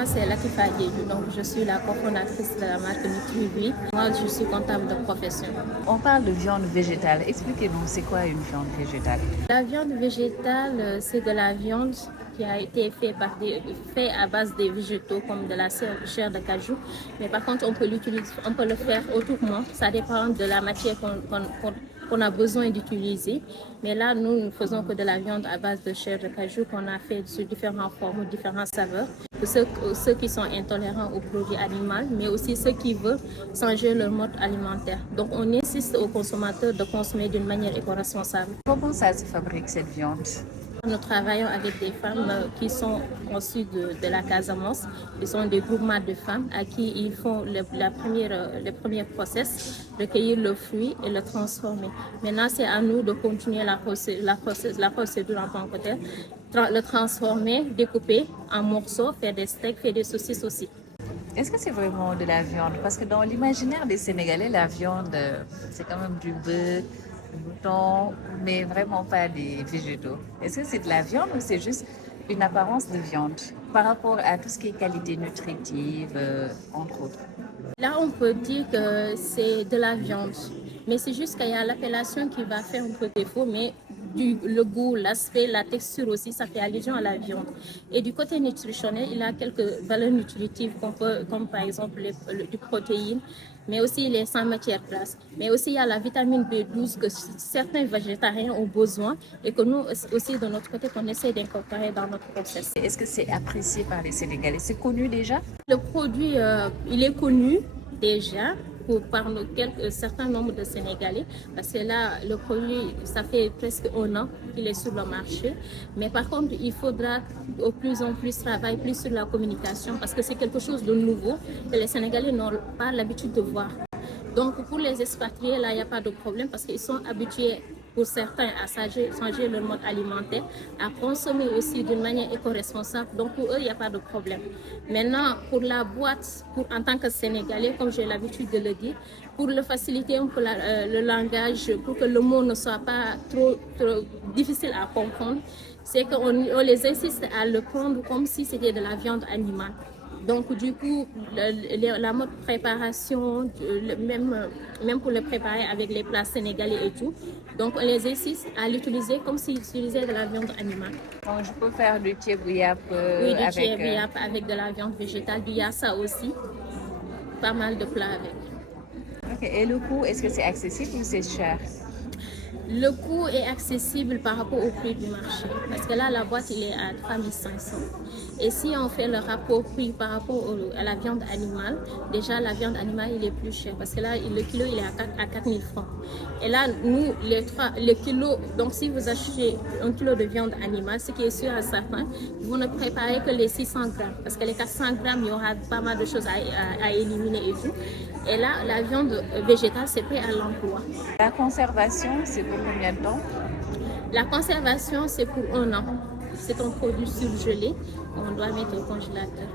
moi, c'est Latifa Diédhiou, donc je suis la cofondatrice de la marque NutriBuy. Moi, je suis comptable de profession. On parle de viande végétale. Expliquez-nous, c'est quoi une viande végétale? La viande végétale, c'est de la viande qui a été fait à base des végétaux comme de la chair de cajou. Mais par contre, on peut le faire autrement. Ça dépend de la matière qu'on a besoin d'utiliser. Mais là, nous ne faisons que de la viande à base de chair de cajou qu'on a fait sous différentes formes, différentes saveurs. Pour ceux qui sont intolérants aux produits animaux, mais aussi ceux qui veulent changer leur mode alimentaire. Donc, on insiste aux consommateurs de consommer d'une manière éco-responsable. Comment ça se fabrique cette viande? Nous travaillons avec des femmes qui sont issues de la Casamance. Ils sont des groupements de femmes à qui ils font le premier process, recueillir le fruit et le transformer. Maintenant, c'est à nous de continuer la procédure en tant que telle, le transformer, découper en morceaux, faire des steaks, faire des saucisses aussi. Est-ce que c'est vraiment de la viande? Parce que dans l'imaginaire des Sénégalais, la viande, c'est quand même du bœuf, du mouton, mais vraiment pas des végétaux. Est-ce que c'est de la viande ou c'est juste une apparence de viande par rapport à tout ce qui est qualité nutritive, entre autres? Là, on peut dire que c'est de la viande, mais c'est juste qu'il y a l'appellation qui va faire un peu défaut, mais le goût, l'aspect, la texture aussi, ça fait allusion à la viande. Et du côté nutritionnel, il a quelques valeurs nutritives comme par exemple du protéine, mais aussi les sans matières grasses. Mais aussi, il y a la vitamine B12 que certains végétariens ont besoin et que nous aussi, de notre côté, qu'on essaie d'incorporer dans notre process. Est-ce que c'est apprécié par les Sénégalais? C'est connu déjà? Le produit, il est connu déjà par un certain nombre de Sénégalais, parce que là, le produit, ça fait presque un an qu'il est sur le marché. Mais par contre, il faudra au plus en plus travailler plus sur la communication, parce que c'est quelque chose de nouveau que les Sénégalais n'ont pas l'habitude de voir. Donc, pour les expatriés, là, il n'y a pas de problème, parce qu'ils sont habitués, pour certains, à changer leur mode alimentaire, à consommer aussi d'une manière éco-responsable. Donc pour eux, il n'y a pas de problème. Maintenant, pour la boîte, en tant que Sénégalais, comme j'ai l'habitude de le dire, pour le faciliter un peu le langage, pour que le mot ne soit pas trop difficile à comprendre, c'est qu'on les insiste à le prendre comme si c'était de la viande animale. Donc du coup, la mode préparation, même pour le préparer avec les plats sénégalais et tout, donc on les insiste à l'utiliser comme s'ils utilisaient de la viande animale. Donc je peux faire du thiebouillap Oui, du thiebouillap avec de la viande végétale, du yassa aussi, pas mal de plats avec. Ok, et le coût, est-ce que c'est accessible ou c'est cher? Le coût est accessible par rapport au prix du marché. Parce que là, la boîte, il est à 3500. Et si on fait le rapport prix par rapport à la viande animale, déjà, la viande animale, il est plus cher. Parce que là, le kilo, il est à 4000 francs. Et là, nous, les kilos, donc si vous achetez un kilo de viande animale, ce qui est sûr à certain, vous ne préparez que les 600 grammes. Parce que les 400 grammes, il y aura pas mal de choses à éliminer et tout. Et là, la viande végétale, c'est prêt à l'emploi. La conservation, c'est pour combien de temps? La conservation, c'est pour un an. C'est un produit surgelé qu'on doit mettre au congélateur.